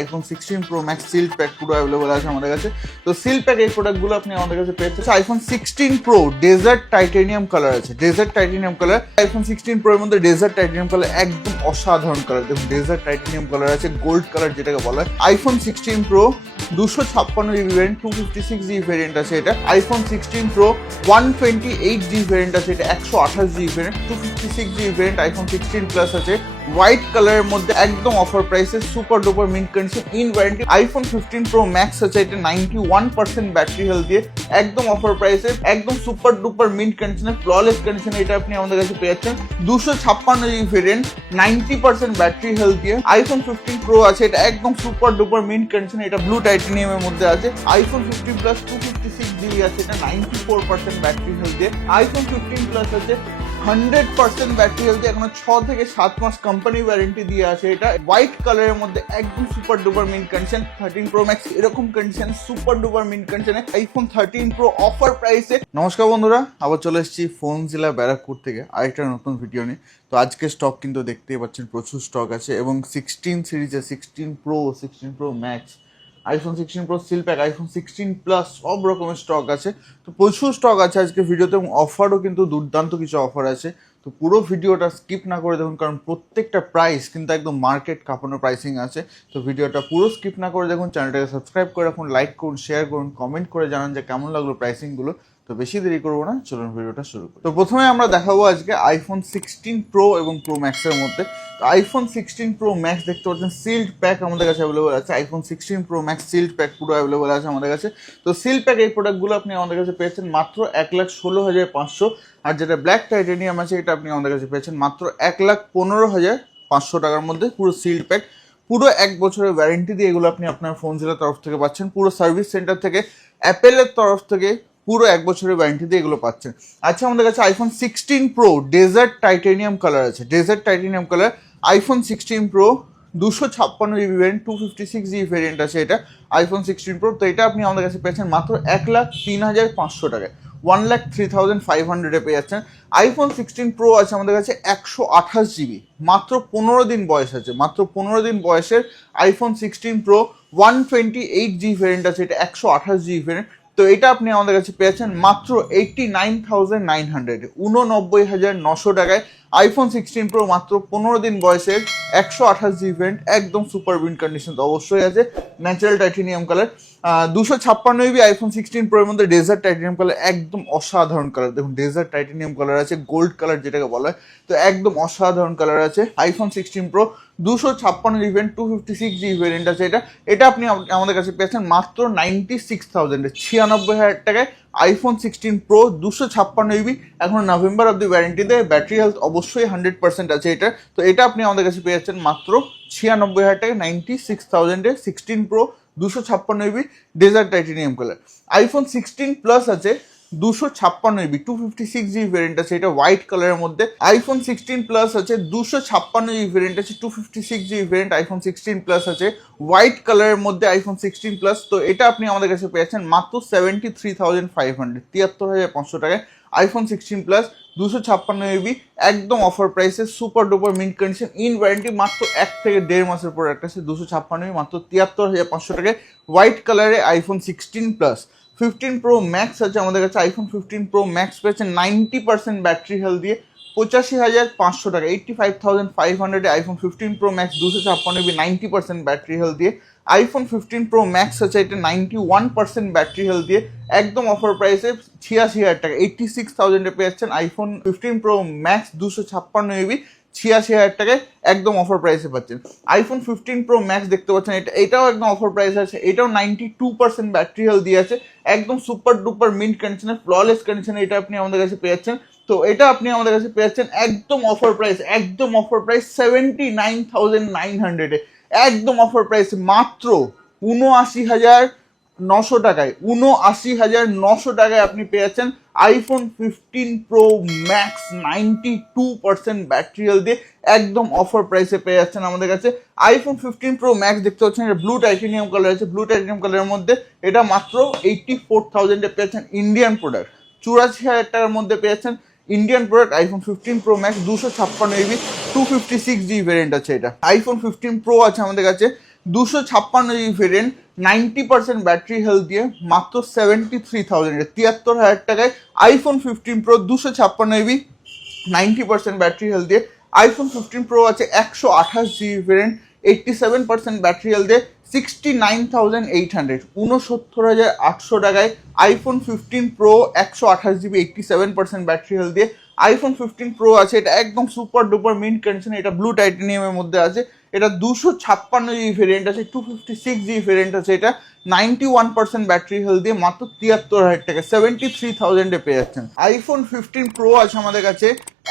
IPhone 16 pro max seal pack পুরো available আছে আমাদের কাছে। তো সিল প্যাক এই প্রোডাক্টগুলো আপনি আমাদের কাছে পেয়ে যাচ্ছেন। IPhone 16 pro desert titanium colour আছে, desert titanium colour. IPhone 16 pro এর মধ্যে ডেজার্ট টাইটেনিয়াম কালার একদম অসাধারণ কালার। দেখুন ডেজার্ট টাইটেনিয়াম কালার আছে, গোল্ড কালার যেটাকে বলা হয়। IPhone 16 pro 256 GB variant, 256 GB variant আছে এটা। আইফোন 16 প্রো 128 জিবি ভ্যারিয়েন্ট আছে এটা, 128 GB variant, 256 GB variant iPhone 16 plus আছে। হোয়াইট কালারের মধ্যে একদম অফার প্রাইসে super duper mint condition in warranty. IPhone 15 pro max আছে এটা, 91% ব্যাটারি হেলথ দিয়ে একদম অফার প্রাইসে, একদম সুপার ডুপার মিন্ট কন্ডিশনে, ফ্ললেস কন্ডিশনে এটা আপনি আমাদের কাছে পেয়ে যাচ্ছেন। 256 জিবি ভেরিয়েন্ট, 90% ব্যাটারি হেলথ দিয়ে। আইফোন 15 প্রো আছে এটা একদম সুপার ডুপার মিন্ট কন্ডিশনে, এটা ব্লু টাইটেনিয়ামের মধ্যে আছে। আইফোন 15 প্লাস 256 জিবি আছে এটা, 94% ব্যাটারি হেলথ দিয়ে। আইফোন 15 প্লাস আছে 100% ব্যাটারি হেলথ, এখনো 6 থেকে 7 মাস কোম্পানি ওয়ারেন্টি দিয়ে আছে এটা। হোয়াইট কালারের মধ্যে একদম super duper mint condition. 13 pro max এরকম কন্ডিশন, সুপার ডুপার মিন্ট কন্ডিশনে আইফোন 13 প্রো অফার প্রাইসে। নমস্কার বন্ধুরা, আবার চলে এসেছি ফোন জেলা ব্যারাকপুর থেকে আরেকটা নতুন ভিডিও নিয়ে। তো আজকে স্টক কিন্তু দেখতেই পাচ্ছেন, প্রচুর স্টক আছে এবং 16 সিরিজে 16 pro, 16 pro max, iPhone 16 pro seal pack, iPhone 16 plus সব রকমের স্টক আছে। তো প্রচুর স্টক আছে আজকে ভিডিওতে এবং অফারও কিন্তু দুর্দান্ত কিছু অফার আছে। তো পুরো ভিডিওটা স্কিপ না করে দেখুন, কারণ প্রত্যেকটা প্রাইস কিন্তু একদম মার্কেট কাঁপানো প্রাইসিং আছে। তো ভিডিওটা পুরো স্কিপ না করে দেখুন, চ্যানেলটাকে সাবস্ক্রাইব করে রাখুন, লাইক করুন, শেয়ার করুন, কমেন্ট করে জানান যে কেমন লাগলো প্রাইসিংগুলো। তো বেশি দেরি করবো না, চলুন ভিডিওটা শুরু করি। তো প্রথমে আমরা দেখাবো আজকে আইফোন 16 প্রো এবং প্রো ম্যাক্সের মধ্যে। তো আইফোন 16 প্রো ম্যাক্স দেখতে পাচ্ছেন সিল্ড প্যাক আমাদের কাছে অ্যাভেলেবল আছে। IPhone 16 pro max sealed pack পুরো অ্যাভেলেবল আছে আমাদের কাছে। তো সিল্ড প্যাক এই প্রোডাক্টগুলো আপনি আমাদের কাছে পেয়েছেন মাত্র 1,16,500। আর যেটা ব্ল্যাক টাইটেনিয়াম আছে এটা আপনি আমাদের কাছে পেয়েছেন মাত্র 1,15,500 টাকার মধ্যে। পুরো সিল্ড প্যাক, পুরো 1 বছরের ওয়ারেন্টি দিয়ে এগুলো আপনি আপনার ফোন জেলার তরফ থেকে পাচ্ছেন। পুরো সার্ভিস সেন্টার থেকে, অ্যাপেলের তরফ থেকে পুরো 1 বছরের ওয়ারেন্টি দিয়ে এগুলো পাচ্ছেন। আচ্ছা, আমাদের কাছে iPhone 16 pro desert titanium colour আছে, desert titanium colour. IPhone 16 pro 256 GB variant, 256 GB variant আছে এটা আইফোন 16 প্রো। তো এটা আপনি আমাদের কাছে পেয়েছেন মাত্র 1,03,500 টাকায়, 1,03,500 পেয়ে যাচ্ছেন। আইফোন 16 প্রো আছে আমাদের কাছে 128 জিবি, মাত্র 15 দিন বয়স আছে, মাত্র 15 দিন বয়সের আইফোন 16 প্রো 128 জিবি ভ্যারিয়েন্ট আছে এটা, 128 জিবি ভ্যারিয়েন্ট। তো এটা আপনি আমাদের কাছে পেয়েছেন মাত্র 89,900, 89,900 টাকায় আইফোন 16 প্রো, মাত্র 15 দিন বয়সের 128 জিবি ভ্যারিয়েন্ট, একদম সুপার উইন কন্ডিশন তো অবশ্যই আছে। Natural titanium colour, 256 GB iPhone 16 pro এর মধ্যে ডেজার্ট টাইটেনিয়াম কালার একদম অসাধারণ কালার। দেখুন ডেজার্ট টাইটেনিয়াম কালার আছে, গোল্ড কালার যেটাকে বলা হয়, তো একদম অসাধারণ কালার আছে। IPhone 16 pro 256 GB variant, 256 GB variant আছে এটা। এটা আপনি আমাদের কাছে পেয়েছেন মাত্র 96,000, 96,000 টাকায় আইফোন 16 প্রো 256 জিবি। এখন নভেম্বর অব দি ওয়ারেন্টিতে, ব্যাটারি হেলথ অবশ্যই 100% আছে এটা। তো এটা আপনি আমাদের কাছে পেয়ে যাচ্ছেন মাত্র 96,000 টাকায়, 96,000 16 pro 256 GB dessert titanium colour. IPhone 16 plus আছে 256 জিবি, 256 জিবি ভ্যারিয়েন্ট আছে এটা হোয়াইট কালারের মধ্যে। আইফোন 16 প্লাস আছে 256 জিবি ভ্যারিয়েন্ট আছে, 256 জিবি ভ্যারিয়েন্ট আইফোন 16 প্লাস আছে হোয়াইট কালারের মধ্যে আইফোন 16 প্লাস। তো এটা আপনি আমাদের কাছে পেয়েছেন মাত্র 73,500, 73,500 টাকায় আইফোন 16 প্লাস 256 জিবি একদম অফার প্রাইসে, super duper mint condition in warranty. মাত্র 1 থেকে 1.5 মাসের প্রোডাক্ট আছে, 256 জিবি মাত্র 73,500 টাকায় হোয়াইট কালারে আইফোন 16 প্লাস। 15 প্রো ম্যাক্স আছে আমাদের কাছে, আইফোন 15 প্রো ম্যাক্স পেয়েছে 90% ব্যাটারি হেলথ দিয়ে 85,500 টাকা, 85,500 iPhone 15 pro max 256 GB 90% battery health দিয়ে। আইফোন 15 প্রো ম্যাক্স আছে এটা 91% ব্যাটারি হেলথ দিয়ে একদম অফার প্রাইসে 86,000 টাকা, 86,000 পেয়ে যাচ্ছেন আইফোন 15 প্রো ম্যাক্স 256 জিবি 86,000 টাকায় একদম অফার প্রাইসে পাচ্ছেন। আইফোন 15 প্রো ম্যাক্স দেখতে পাচ্ছেন এটাও একদম অফার প্রাইসে আছে, এটাও 92% ব্যাটারি হেলথ দিয়ে আছে, একদম সুপার ডুপার মিন্ট কন্ডিশনে, ফ্ললেস কন্ডিশনে এটা আপনি আমাদের কাছে পেয়ে যাচ্ছেন। তো এটা আপনি আমাদের কাছে পেয়ে যাচ্ছেন একদম অফার প্রাইস, একদম অফার প্রাইস 79,900, একদম অফার প্রাইস মাত্র 79,900 টাকায়, 79,900 টাকায় আপনি পেয়ে যাচ্ছেন iPhone 15 pro max 92% battery health দিয়ে একদম অফার প্রাইসে পেয়ে যাচ্ছেন আমাদের কাছে। আইফোন 15 প্রো ম্যাক্স দেখতে পাচ্ছেন এটা ব্লু টাইটেনিয়াম কালার আছে, ব্লু টাইটেনিয়াম কালারের মধ্যে এটা মাত্র 84,000 পেয়ে যাচ্ছেন ইন্ডিয়ান প্রোডাক্ট, 84,000 টাকার মধ্যে পেয়ে যাচ্ছেন Indian product iPhone 15 pro max 256 GB 256 GB variant আছে এটা। আইফোন 15 প্রো আছে আমাদের কাছে 256 ভেরিয়েন্ট 90% ব্যাটারি হেলথ দিয়ে মাত্র 73,000 73,000 টাকায় আইফোন 15 প্রো 256 90% ব্যাটারি হেলথ দিয়ে আইফোন 15 প্রো আছে 128 ভেরিয়েন্ট 87% ব্যাটারি হেলথ দিয়ে 69,800 69,800 টাকায় আইফোন 15 প্রো 128 87% ব্যাটারি হেলথ দিয়ে আইফোন 15 প্রো আছে, এটা একদম সুপার ডুপার মিন্ট কন্ডিশন, এটা ব্লু টাইটেনিয়ামের মধ্যে আছে, এটা 256 ভেরিয়েন্ট আছে, 256 ভেরিয়েন্ট আছে, এটা 91% ব্যাটারি হেলথ দিয়ে মাত্র 73,000 টাকা 73,000 পেয়ে যাচ্ছেন। আইফোন 15 প্রো আছে আমাদের কাছে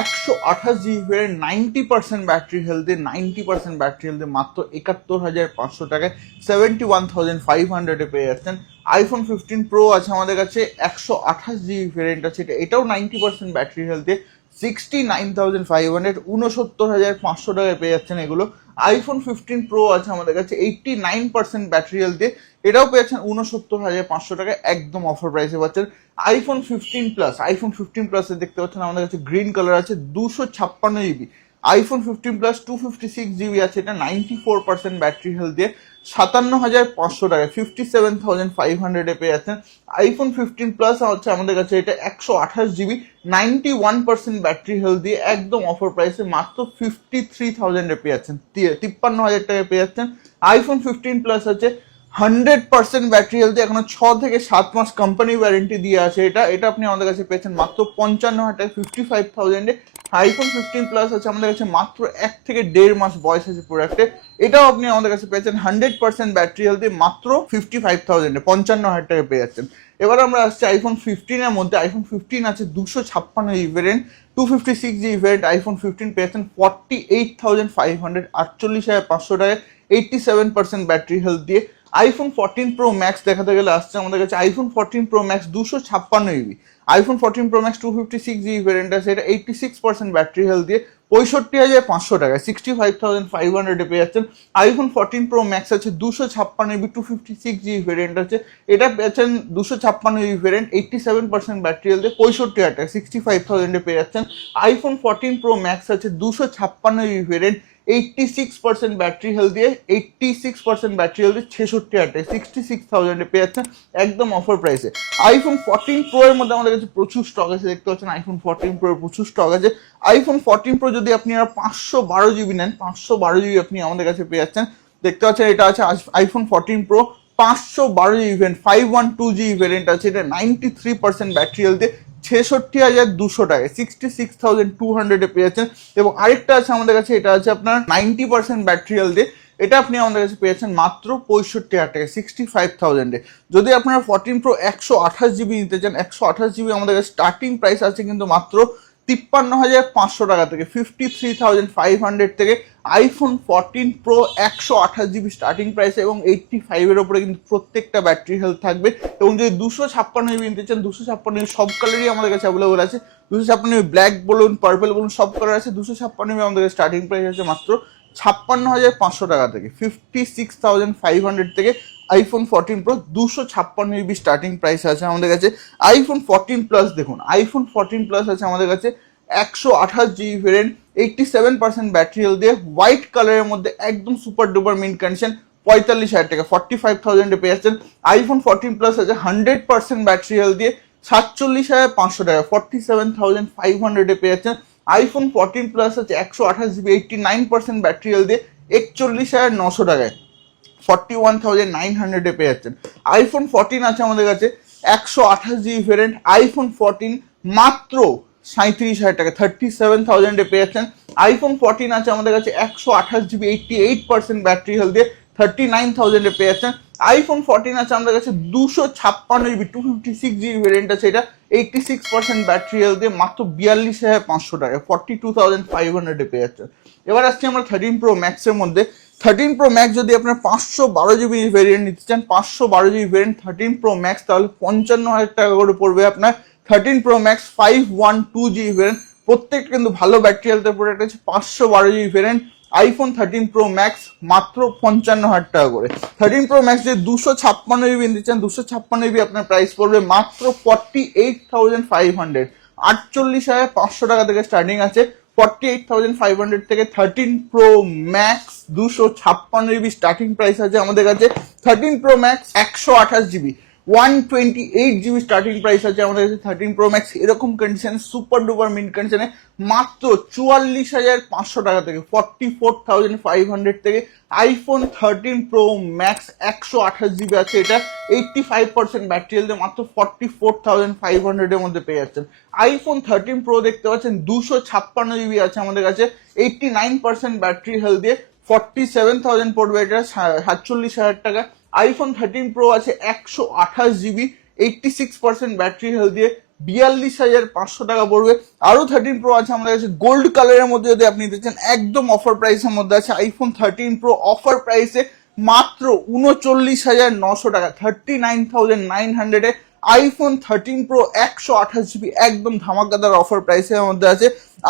128 ভেরিয়েন্ট 90% ব্যাটারি হেলথ দিয়ে 90% ব্যাটারি হেলথ দিয়ে মাত্র 71,500 টাকায় 71,500 পেয়ে যাচ্ছেন। আইফোন 15 প্রো আছে আমাদের কাছে 128 ভেরিয়েন্ট আছে, এটাও 90% ব্যাটারি হেলথ দিয়ে 69,500 69,500 টাকায় পেয়ে যাচ্ছেন এগুলো। আইফোন 15 প্রো আছে আমাদের কাছে 89% ব্যাটারি হেলথ দিয়ে, এটাও পেয়েছেন 69,500 টাকায় একদম অফার প্রাইসে পাচ্ছেন। আইফোন 15 প্লাস, আইফোন 15 প্লাসে দেখতে পাচ্ছেন আমাদের কাছে গ্রিন কালার আছে 256 জিবি। আইফোন 15 প্লাস 256 জিবি আছে, এটা 94% ব্যাটারি হেলথ দিয়ে 57,500 টাকায় 57,500 পেয়ে যাচ্ছেন। আইফোন 15 প্লাস হচ্ছে আমাদের কাছে এটা 128 জিবি 91% ব্যাটারি হেলথ দিয়ে একদম অফার প্রাইসে মাত্র 53,000 পেয়ে যাচ্ছেন 53,000 টাকায় পেয়ে যাচ্ছেন। আইফোন 15 প্লাস আছে 100% ব্যাটারি হেলথ এখনো 6 থেকে 7 মাস কোম্পানি ওয়ারেন্টি দিয়ে আছে, এটা আপনি আমাদের কাছে পেয়েছেন মাত্র 55,000 টাকা 55,000 আইফোন 15 প্লাস আছে আমাদের কাছে মাত্র 1 থেকে 1.5 মাস বয়স আছে প্রোডাক্টে, এটাও আপনি আমাদের কাছে পেয়েছেন 100% ব্যাটারি হেলথ মাত্র 55,000 55,000 টাকা পেয়ে যাচ্ছেন। এবার আমরা আসছি আইফোন 15 এর মধ্যে। আইফোন 15 আছে 256 ভেরিয়েন্ট 256 জিবি ভেরিয়েন্ট আইফোন 15 পেয়েছেন 48,500 48,500 টাকায় 87% ব্যাটারি হেলথ দিয়ে। আইফোন 14 প্রো ম্যাক্স দেখাতে গেলে আসছে আমাদের কাছে iPhone 14 pro max 256 GB. IPhone 14 pro max 256 GB variant আছে, এটা 86% ব্যাটারি হেলথ দিয়ে 65,500 টাকা 65,500 পেয়ে যাচ্ছেন। আইফোন 14 প্রো ম্যাক্স আছে 256 জিবি 256 জিবি ভেরিয়েন্ট আছে, এটা পেয়েছেন 256 জিবি ভেরিয়েন্ট 87% ব্যাটারি হেলথ দিয়ে 65,000 টাকা 65,000 পেয়ে যাচ্ছেন। আইফোন 14 প্রো ম্যাক্স আছে 256 জিবি ভেরিয়েন্ট 86% ব্যাটারি হেলথ দিয়ে 86% ব্যাটারি হেলথ দিয়ে 66,000 টাকা 66,000 পেয়ে যাচ্ছেন একদম অফার প্রাইসে। আইফোন 14 প্রো এর মধ্যে আমাদের কাছে প্রচুর স্টক আছে, দেখতে পাচ্ছেন আইফোন 14 প্রো এর প্রচুর স্টক আছে। আইফোন 14 প্রো যদি আপনি আর 512 জিবি নেন 512 জিবি আপনি আমাদের কাছে পেয়ে যাচ্ছেন, দেখতে পাচ্ছেন এটা আছে iPhone 14 pro 512 GB variant 512 GB variant আছে, এটা 93% ব্যাটারি হেলথ দিয়ে 66,200 টাকায় 66,200 পেয়ে যাচ্ছেন। এবং আরেকটা আছে আমাদের কাছে, এটা আছে আপনার 90% ব্যাটারি হেলথ দিয়ে, এটা আপনি আমাদের কাছে পেয়েছেন মাত্র 65,000 টাকা 65,000 যদি আপনারা 14 প্রো 128 জিবি নিতে চান 128 জিবি আমাদের কাছে স্টার্টিং প্রাইস আছে কিন্তু মাত্র 53,500 টাকা থেকে 53,500 থেকে iPhone 14 pro 128 GB starting price এবং 85 এর উপরে কিন্তু প্রত্যেকটা ব্যাটারি হেলথ থাকবে। এবং যদি 256 জিবি নিতে চান 256 জিবি সব কালারই আমাদের কাছে অ্যাভেলেবল আছে, 256 জিবি ব্ল্যাক বলুন পার্পল বলুন সব কালার আছে। 256 জিবি আমাদের স্টার্টিং প্রাইস আছে মাত্র 56,500 টাকা থেকে 56,500 থেকে iPhone 14 pro 256 GB starting price আছে আমাদের কাছে। আইফোন 14 প্লাস দেখুন আইফোন 14 প্লাস আছে আমাদের কাছে 128 জিবি ভেরিয়েন্ট 87% ব্যাটারি হেলথ দিয়ে হোয়াইট কালারের মধ্যে একদম সুপার ডুপার মিন্ট কন্ডিশন 45,000 টাকা 45,000 পেয়ে যাচ্ছেন। আইফোন 14 প্লাস আছে 100% ব্যাটারি হেলথ দিয়ে 47,500 টাকা 47,500 পেয়ে যাচ্ছেন। আইফোন 14 প্লাস আছে 128 জিবি 89% ব্যাটারি হেলথ দিয়ে 41,900 টাকায় 41,900 পেয়ে যাচ্ছেন। আইফোন 14 আছে আমাদের কাছে 128 জিবি ভেরিয়েন্ট আইফোন 14 মাত্র 37,000 টাকা 37,000 পেয়ে যাচ্ছেন। আইফোন 14 আছে আমাদের কাছে 128 জিবি 88% ব্যাটারি হেলথ দিয়ে 39,000 পেয়ে যাচ্ছেন। আইফোন 14 আছে আমাদের কাছে 256 জিবি 256 জিবি ভেরিয়েন্ট আছে, এটা 86% ব্যাটারি হেলথ দিয়ে মাত্র 42,500 টাকা 42,500 পেয়ে যাচ্ছেন। এবার আসছি আমরা 13 প্রো ম্যাক্সের মধ্যে। 13 প্রো ম্যাক্স যদি আপনার 512 জিবি ভেরিয়েন্ট নিতে চান 512 জিবি ভেরিয়েন্ট 13 প্রো ম্যাক্স তাহলে 55,000 টাকা করে পড়বে আপনার। 13 প্রো ম্যাক্স 512 জিবি ভেরিয়েন্ট প্রত্যেকটা কিন্তু ভালো ব্যাটারি হেলথের প্রোডাক্ট আছে। 512 GB variant iPhone 13 pro max মাত্র 55,000 টাকা করে। 13 প্রো ম্যাক্স যে 256 জিবি নিতে চান 256 জিবি আপনার প্রাইস পড়বে মাত্র 48,500 48,500 টাকা থেকে স্টার্টিং আছে 48,500 থেকে 13 pro max 256 GB starting price আছে আমাদের কাছে। 13 pro max 128 GB 128 GB starting price আছে আমাদের কাছে 13 প্রো ম্যাক্স। এরকম কন্ডিশনে সুপার ডুপার মিন্ট কন্ডিশনে মাত্র 44,500 টাকা থেকে 44,500 থেকে আইফোন 13 প্রো ম্যাক্স 128 জিবি আছে। এটা 85% ব্যাটারি হেলথে মাত্র 44,500 এর মধ্যে পেয়ে যাচ্ছেন। আইফোন 13 প্রো দেখতে পাচ্ছেন 256 জিবি আছে আমাদের কাছে 89% ব্যাটারি হেলথ দিয়ে 47,000 পড়বে, এটা 47,000 টাকা। আইফোন 13 প্রো আছে 128 জিবি 86% ব্যাটারি হেলথ দিয়ে 42,500 টাকা পড়বে। আরো 13 প্রো আছে আমাদের কাছে গোল্ড কালারের মধ্যে, যদি আপনি নিতে চান একদম অফার প্রাইসের মধ্যে আছে। আইফোন 13 প্রো অফার প্রাইসে মাত্র 39,900 টাকা 39,900 এ আইফোন 13 প্রো 128 জিবি একদম ধামাকাদার অফার প্রাইসের মধ্যে আছে।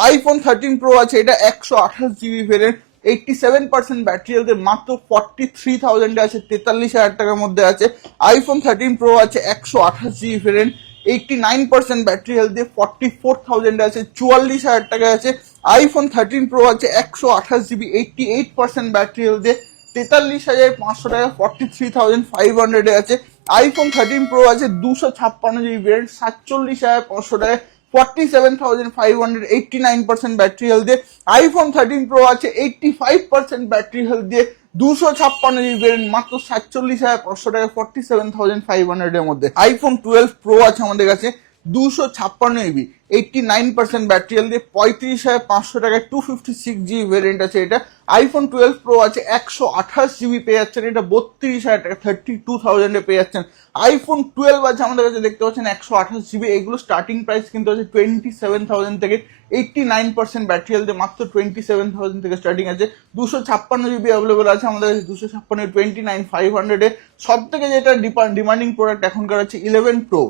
আইফোন 13 প্রো আছে এটা 128 জিবি ভেরিয়েন্ট 87% ব্যাটারি হেলথে মাত্র 43,000 এ আছে 43,000 টাকার মধ্যে আছে। আইফোন 13 প্রো আছে 128 জিবি ভেরিয়েন্ট 89% ব্যাটারি হেলথ দিয়ে 44,000 আছে 44,000 টাকা আছে। আইফোন 13 প্রো আছে 128 জিবি 88% ব্যাটারি হেলথ দিয়ে 43,500 টাকা 43,500 এ আছে। আইফোন 13 প্রো আছে 256 জিবি ভেরিয়েন্ট 47,500 টাকা 47,500 89% ব্যাটারি হেলথ দিয়ে। আইফোন 13 প্রো আছে 85% ব্যাটারি হেলথ দিয়ে 256 জিবি ভেরিয়েন্ট মাত্র 47,500 টাকা 47,500 এর মধ্যে। আইফোন 12 প্রো আছে আমাদের কাছে 256 জিবি 89% ব্যাটারি হেলথ দিয়ে 35,500 টাকায় 256 জিবি ভেরিয়েন্ট আছে এটা। আইফোন 12 প্রো আছে 128 জিবি পেয়ে যাচ্ছেন, এটা 32,000 টাকা 32,000 এ পেয়ে যাচ্ছেন। আইফোন 12 আছে আমাদের কাছে দেখতে পাচ্ছেন 128 জিবি, এগুলো স্টার্টিং প্রাইস কিন্তু আছে 27,000 থেকে 89% ব্যাটারি হেলথে মাত্র 27,000 থেকে স্টার্টিং আছে। 256 জিবি অ্যাভেলেবল আছে আমাদের কাছে 256 29,500 এ। সব থেকে যেটা ডিমান্ডিং প্রোডাক্ট এখনকার আছে 11 pro,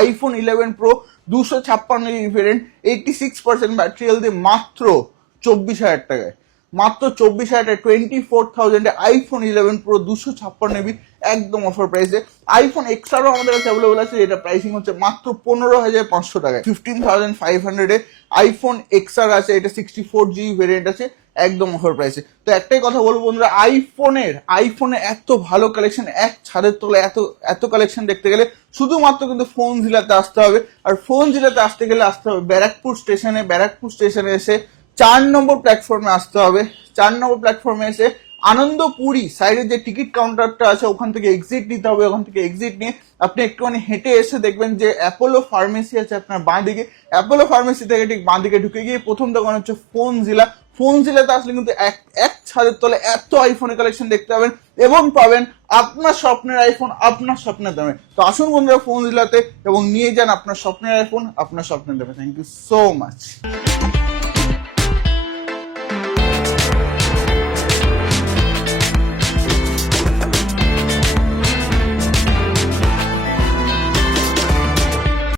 iPhone 11 pro 256 GB variant 86% battery হেলথে মাত্র 24,000 টাকায় মাত্র 24,000 টাকায় 24,000 এ আইফোন 11 প্রো 256 জিবি একদম অফার প্রাইসে। আইফোন এক্সআরও আমাদের কাছে অ্যাভেলেবল আছে, এটা প্রাইসিং হচ্ছে মাত্র 15,500 টাকায় 15,500 এ আইফোন এক্সআর আছে, এটা 64 জিবি ভেরিয়েন্ট আছে একদম অফার প্রাইসে। তো একটাই কথা বলবো বন্ধুরা, আইফোনে এত ভালো কালেকশন, এক ছাদের তলায় এত কালেকশন দেখতে গেলে শুধুমাত্র কিন্তু ফোন জিলাতে আসতে হবে। আর ফোন জিলাতে আসতে গেলে আসতে হবে ব্যারাকপুর স্টেশনে এসে 4 নম্বর প্ল্যাটফর্মে আসতে হবে। 4 নম্বর প্ল্যাটফর্মে এসে আনন্দপুরি সাইডে যে টিকিট কাউন্টারটা আছে ওখান থেকে এক্সিট নিতে হবে। ওখান থেকে এক্সিট নিয়ে আপনি একটুখানি হেঁটে এসে দেখবেন যে অ্যাপোলো ফার্মেসি আছে আপনার বাঁ দিকে। অ্যাপোলো ফার্মেসি থেকে ঠিক বাঁ দিকে ঢুকে গিয়ে প্রথম দোকান হচ্ছে ফোন জিলাতে আসলে কিন্তু এক ছাদের তলে এত আইফোনের কালেকশন দেখতে পাবেন এবং পাবেন আপনার স্বপ্নের আইফোন আপনার স্বপ্নের দামে। তো আসুন বন্ধুরা ফোন জিলাতে এবং নিয়ে যান আপনার স্বপ্নের আইফোন আপনার স্বপ্নের দামে। Thank you so much.